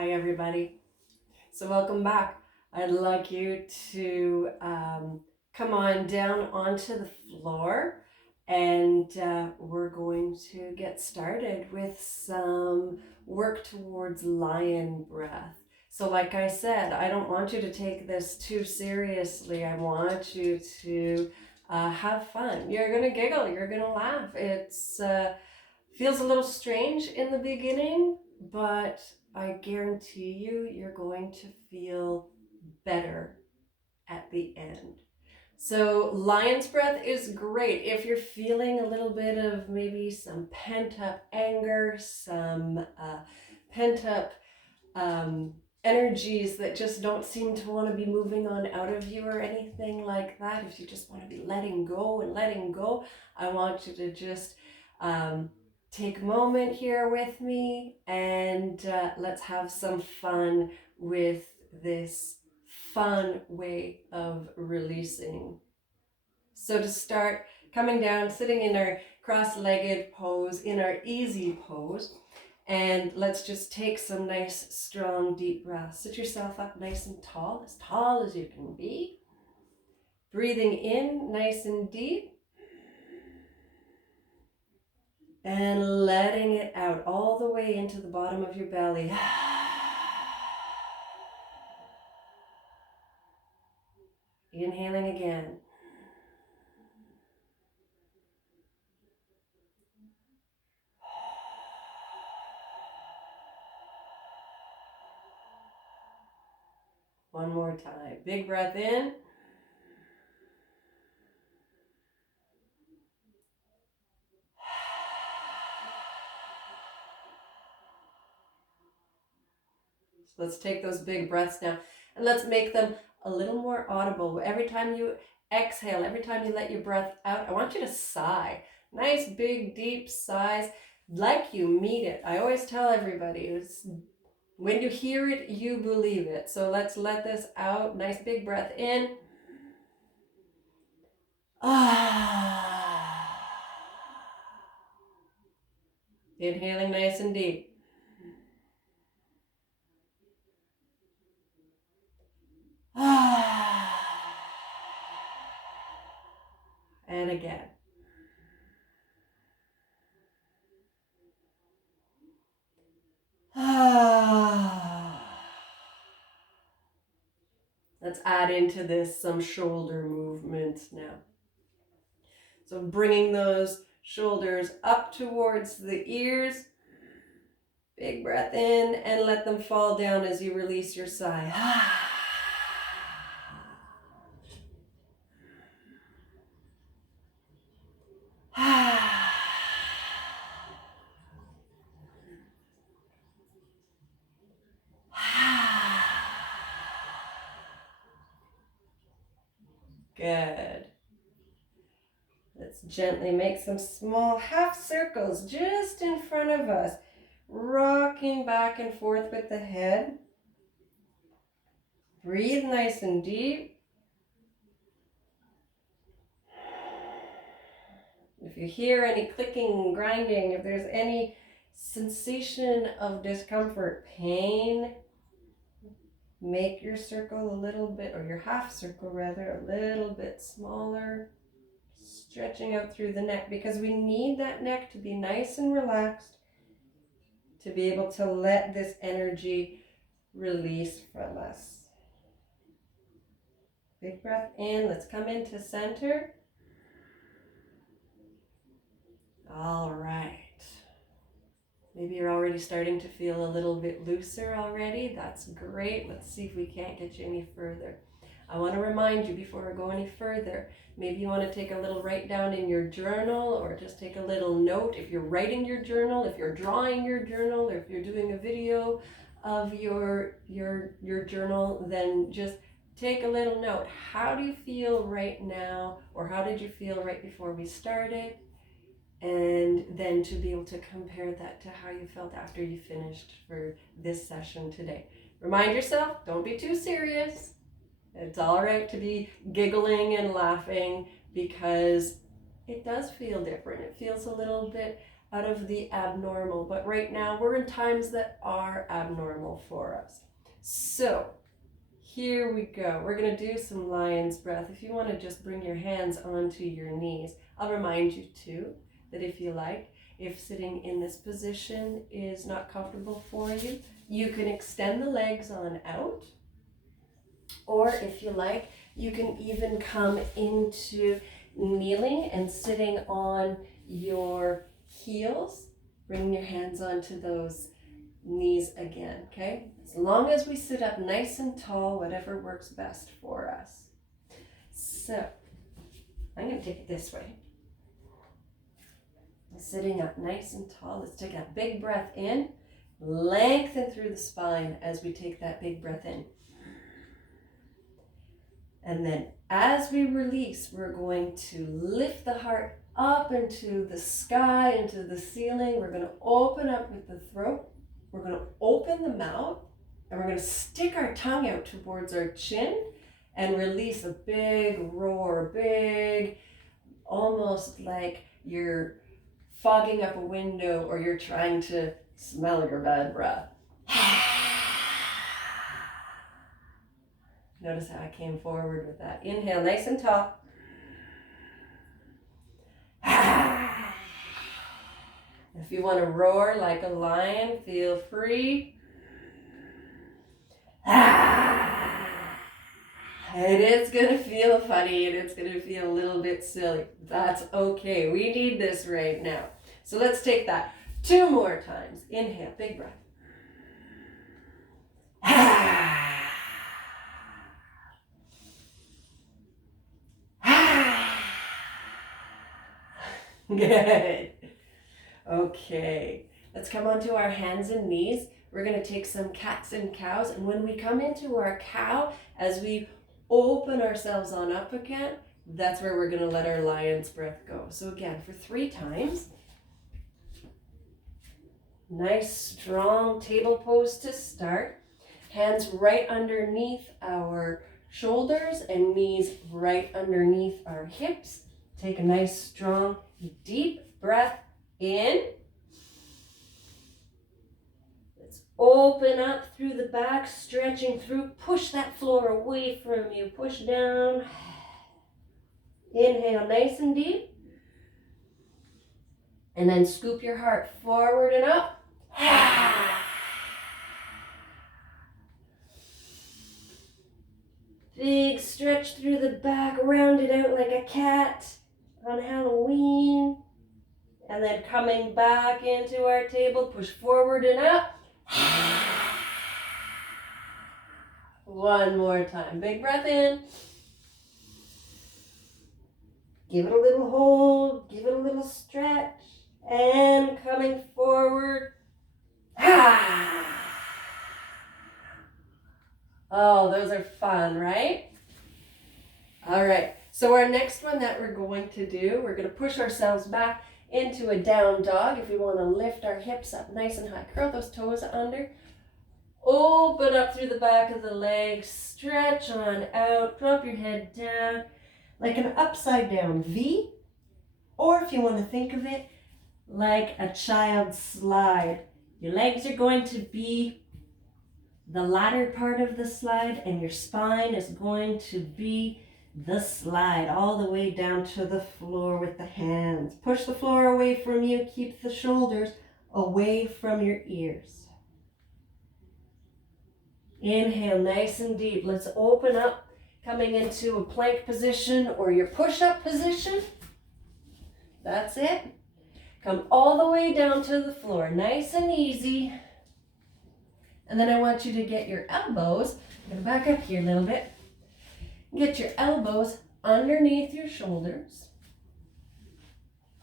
Hi everybody. So welcome back. I'd like you to come on down onto the floor and we're going to get started with some work towards lion breath. So like I said, I don't want you to take this too seriously. I want you to have fun. You're going to giggle, you're going to laugh. It's feels a little strange in the beginning, but I guarantee you, you're going to feel better at the end. So lion's breath is great if you're feeling a little bit of maybe some pent up anger, some pent up energies that just don't seem to want to be moving on out of you or anything like that. If you just want to be letting go and letting go, I want you to just take a moment here with me and let's have some fun with this fun way of releasing. So to start, coming down, sitting in our cross-legged pose, in our easy pose, and let's just take some nice, strong, deep breaths. Sit yourself up nice and tall as you can be. Breathing in nice and deep. And letting it out all the way into the bottom of your belly. Inhaling again. One more time. Big breath in. So let's take those big breaths now and let's make them a little more audible. Every time you exhale, every time you let your breath out, I want you to sigh. Nice, big, deep sighs, like you mean it. I always tell everybody, when you hear it, you believe it. So let's let this out. Nice, big breath in. Inhaling nice and deep. And again. Let's add into this some shoulder movements now. So bringing those shoulders up towards the ears. Big breath in and let them fall down as you release your sigh. Good. Let's gently make some small half circles just in front of us, rocking back and forth with the head. Breathe nice and deep. If you hear any clicking, grinding, if there's any sensation of discomfort, pain, make your circle a little bit, or your half circle rather, a little bit smaller, stretching out through the neck, because we need that neck to be nice and relaxed to be able to let this energy release from us. Big breath in. Let's come into center. All right. Maybe you're already starting to feel a little bit looser already. That's great. Let's see if we can't get you any further. I want to remind you before we go any further, maybe you want to take a little write down in your journal, or just take a little note. If you're writing your journal, if you're drawing your journal, or if you're doing a video of your journal, then just take a little note. How do you feel right now, or how did you feel right before we started? And then to be able to compare that to how you felt after you finished for this session today. Remind yourself, don't be too serious. It's all right to be giggling and laughing, because it does feel different. It feels a little bit out of the abnormal. But right now we're in times that are abnormal for us. So here we go. We're going to do some lion's breath. If you want to just bring your hands onto your knees, I'll remind you too that if you like, if sitting in this position is not comfortable for you, you can extend the legs on out. Or if you like, you can even come into kneeling and sitting on your heels. Bring your hands onto those knees again, okay? As long as we sit up nice and tall, whatever works best for us. So, I'm going to take it this way. Sitting up nice and tall. Let's take a big breath in. Lengthen through the spine as we take that big breath in. And then as we release, we're going to lift the heart up into the sky, into the ceiling. We're going to open up with the throat. We're going to open the mouth. And we're going to stick our tongue out towards our chin and release a big roar, big, almost like you're fogging up a window or you're trying to smell your bad breath. Notice how I came forward with that. Inhale, nice and tall. If you want to roar like a lion, feel free. It is going to feel funny and it's going to feel a little bit silly. That's okay. We need this right now. So let's take that 2 more times. Inhale, big breath. Good. Okay. Let's come onto our hands and knees. We're going to take some cats and cows. And when we come into our cow, as we open ourselves on up again, that's where we're going to let our lion's breath go. So again, for 3 times. Nice, strong table pose to start. Hands right underneath our shoulders and knees right underneath our hips. Take a nice, strong, deep breath in. Let's open up through the back, stretching through. Push that floor away from you. Push down. Inhale, nice and deep. And then scoop your heart forward and up. Big stretch through the back, round it out like a cat on Halloween. And then coming back into our table, push forward and up. One more time. Big breath in. Give it a little hold, give it a little stretch. And coming forward. Oh, those are fun, right? All right, so our next one that we're going to do, we're going to push ourselves back into a down dog. If we want to lift our hips up nice and high, curl those toes under. Open up through the back of the legs, stretch on out, drop your head down like an upside down V. Or if you want to think of it like a child slide. Your legs are going to be the latter part of the slide and your spine is going to be the slide all the way down to the floor with the hands. Push the floor away from you. Keep the shoulders away from your ears. Inhale nice and deep. Let's open up, coming into a plank position or your push-up position. That's it. Come all the way down to the floor, nice and easy. And then I want you to get your elbows, I'm going to back up here a little bit. Get your elbows underneath your shoulders.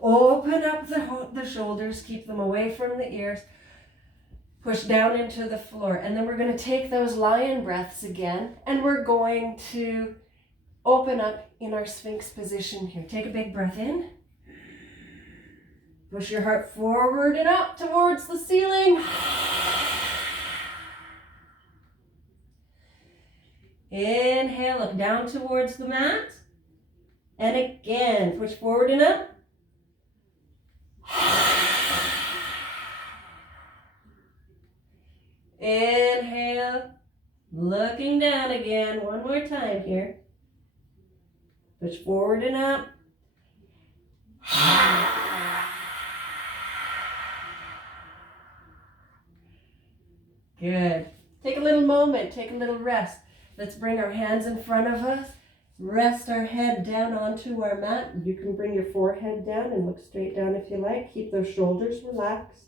Open up the shoulders, keep them away from the ears. Push down into the floor. And then we're going to take those lion breaths again. And we're going to open up in our Sphinx position here. Take a big breath in. Push your heart forward and up towards the ceiling. Inhale, look down towards the mat. And again, push forward and up. Inhale, looking down again. One more time here. Push forward and up. Good. Take a little moment, take a little rest. Let's bring our hands in front of us. Rest our head down onto our mat. You can bring your forehead down and look straight down if you like. Keep those shoulders relaxed.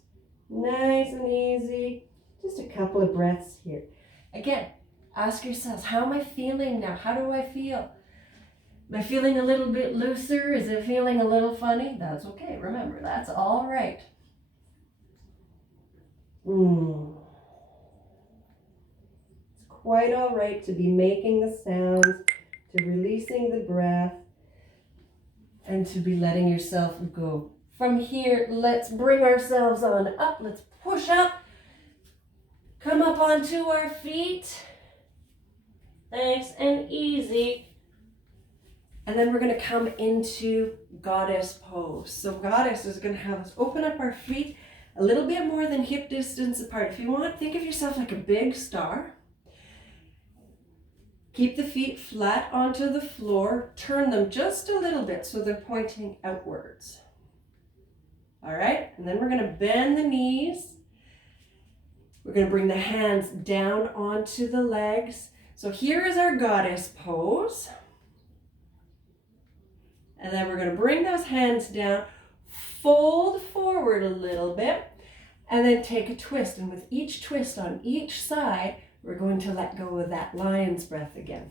Nice and easy. Just a couple of breaths here. Again, ask yourselves, how am I feeling now? How do I feel? Am I feeling a little bit looser? Is it feeling a little funny? That's okay. Remember, that's all right. It's quite all right to be making the sounds, to releasing the breath, and to be letting yourself go. From here, let's bring ourselves on up. Let's push up. Come up onto our feet. Nice and easy. And then we're going to come into goddess pose. So goddess is going to have us open up our feet a little bit more than hip distance apart. If you want, think of yourself like a big star. Keep the feet flat onto the floor. Turn them just a little bit so they're pointing outwards. All right, and then we're going to bend the knees. We're going to bring the hands down onto the legs. So here is our goddess pose. And then we're going to bring those hands down, fold forward a little bit, and then take a twist. And with each twist on each side, we're going to let go of that lion's breath again.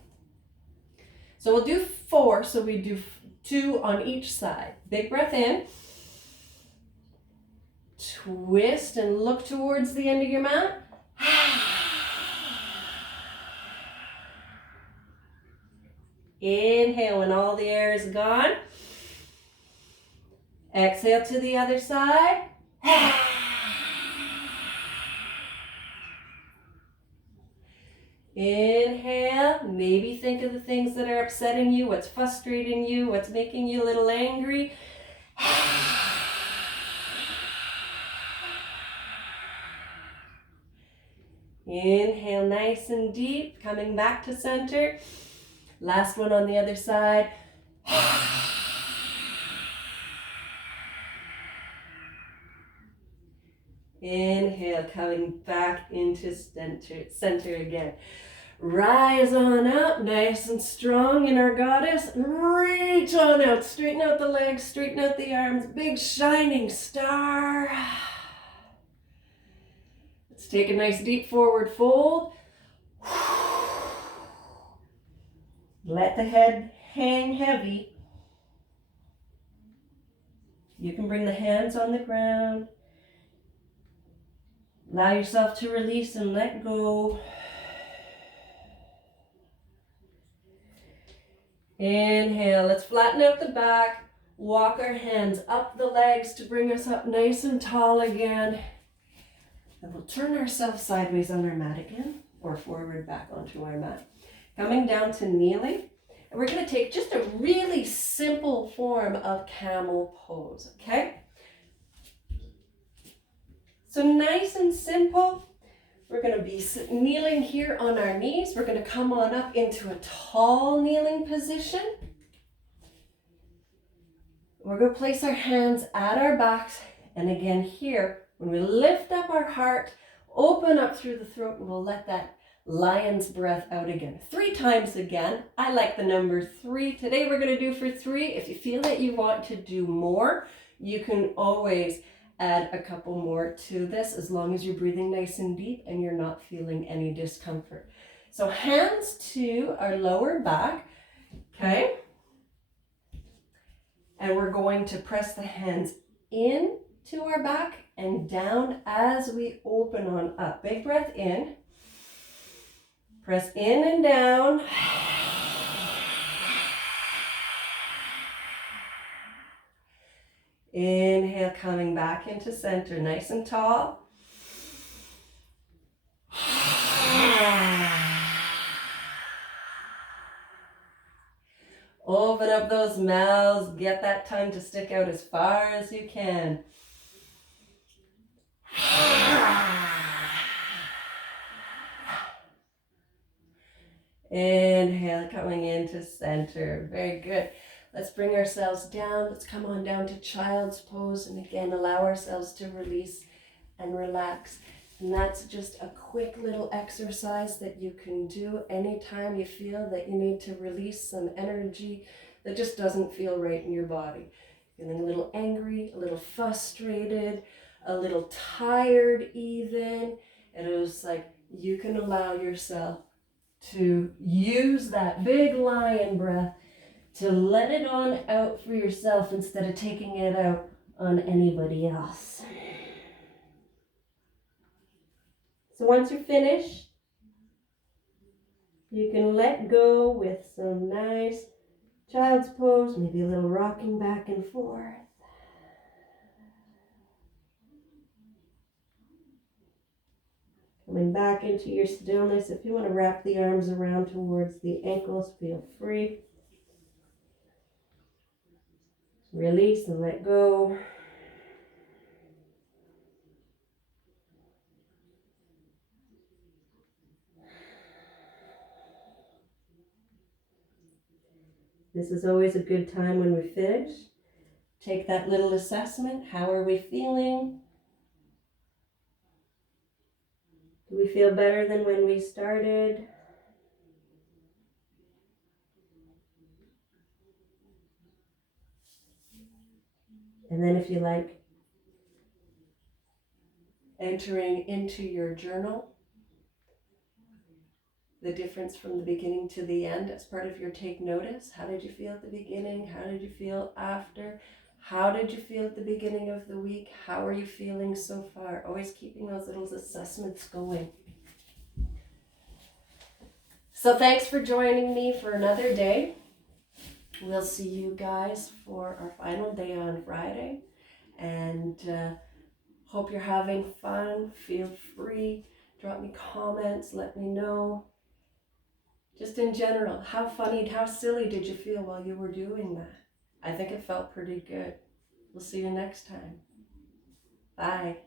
So we'll do 4, so we do 2 on each side. Big breath in. Twist and look towards the end of your mat. Inhale when all the air is gone. Exhale to the other side. Inhale, maybe think of the things that are upsetting you, what's frustrating you, what's making you a little angry. Inhale nice and deep, coming back to center. Last one on the other side. Inhale, coming back into center again. Rise on up, nice and strong in our goddess. Reach on out, straighten out the legs, straighten out the arms. Big shining star. Let's take a nice deep forward fold. Let the head hang heavy. You can bring the hands on the ground. Allow yourself to release and let go. Inhale, let's flatten out the back. Walk our hands up the legs to bring us up nice and tall again. And we'll turn ourselves sideways on our mat again, or forward back onto our mat. Coming down to kneeling. And we're going to take just a really simple form of camel pose, okay? So nice and simple. We're going to be kneeling here on our knees. We're going to come on up into a tall kneeling position. We're going to place our hands at our backs. And again here, when we lift up our heart, open up through the throat, and we'll let that lion's breath out again. 3 times again. I like the number 3. Today we're going to do for 3. If you feel that you want to do more, you can always add a couple more to this, as long as you're breathing nice and deep and you're not feeling any discomfort. So hands to our lower back, okay? And we're going to press the hands in to our back and down as we open on up. Big breath in. Press in and down. Inhale, coming back into center, nice and tall. Open up those mouths, get that tongue to stick out as far as you can. Inhale, coming into center. Very good. Let's bring ourselves down. Let's come on down to child's pose. And again, allow ourselves to release and relax. And that's just a quick little exercise that you can do anytime you feel that you need to release some energy that just doesn't feel right in your body. Feeling a little angry, a little frustrated, a little tired even. And it was like you can allow yourself to use that big lion breath to let it on out for yourself instead of taking it out on anybody else. So once you're finished, you can let go with some nice child's pose, maybe a little rocking back and forth. Coming back into your stillness. If you want to wrap the arms around towards the ankles, feel free. Release and let go. This is always a good time when we finish. Take that little assessment. How are we feeling? Do we feel better than when we started? And then if you like, entering into your journal the difference from the beginning to the end as part of your take notice. How did you feel at the beginning? How did you feel after? How did you feel at the beginning of the week? How are you feeling so far? Always keeping those little assessments going. So thanks for joining me for another day. We'll see you guys for our final day on Friday. And hope you're having fun. Feel free. Drop me comments. Let me know. Just in general, how funny, how silly did you feel while you were doing that? I think it felt pretty good. We'll see you next time. Bye.